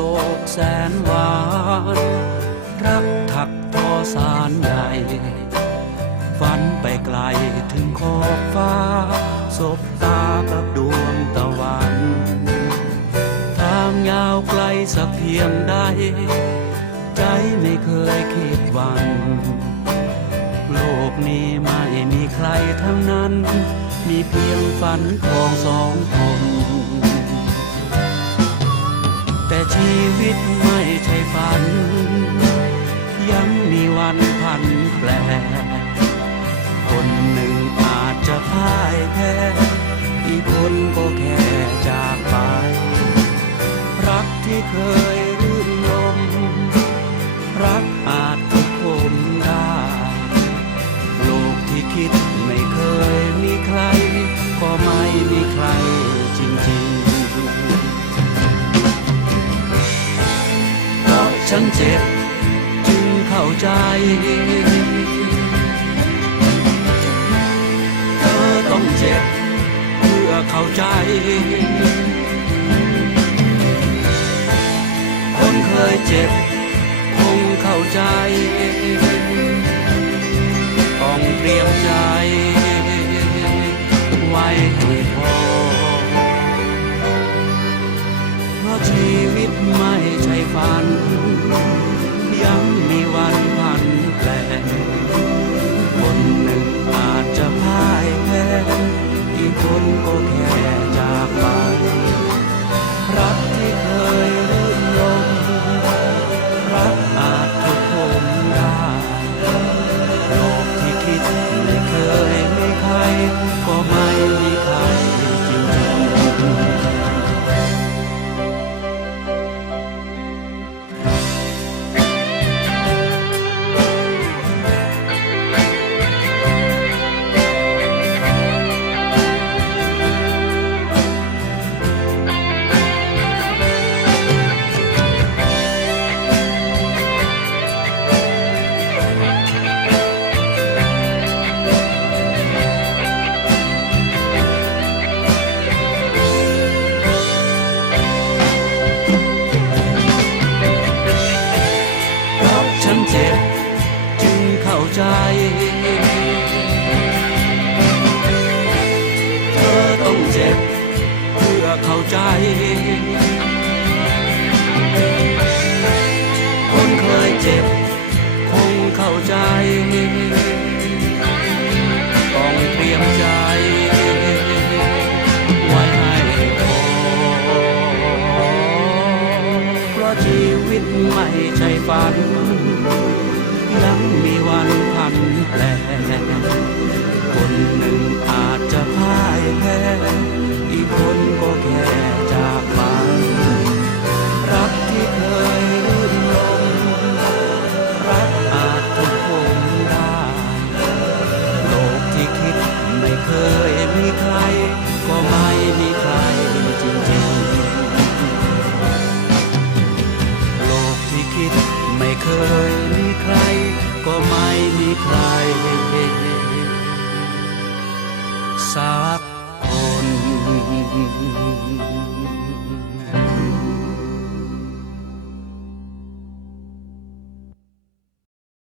โลกแสนหวาน รักถักทอสารใหญ่ ฝันไปไกลถึงขอบฟ้า สบตากับดวงตะวัน ทางยาวไกลสักเพียงใด ใจไม่เคยคิดวัน โลกนี้ไม่มีใครทั้งนั้น มีเพียงฝันของสองคน แต่ชีวิตไม่ใช่ฝัน ยังมีวันพันแปรคนหนึ่งอาจจะพ่ายแพ้อีกคนก็แค่จากไป รักที่เคย ฉันเจ็บจึงเข้าใจ เธอต้องเจ็บเพื่อเข้าใจ คนเคยเจ็บคงเข้าใจ ใจ คนเคยเจ็บ คงเข้าใจ ต้องเตรียมใจไว้ให้พอเพราะชีวิตไม่ใช่ฝันยังมีวันพันแปรคนหนึ่งอาจจะพ่ายแพ้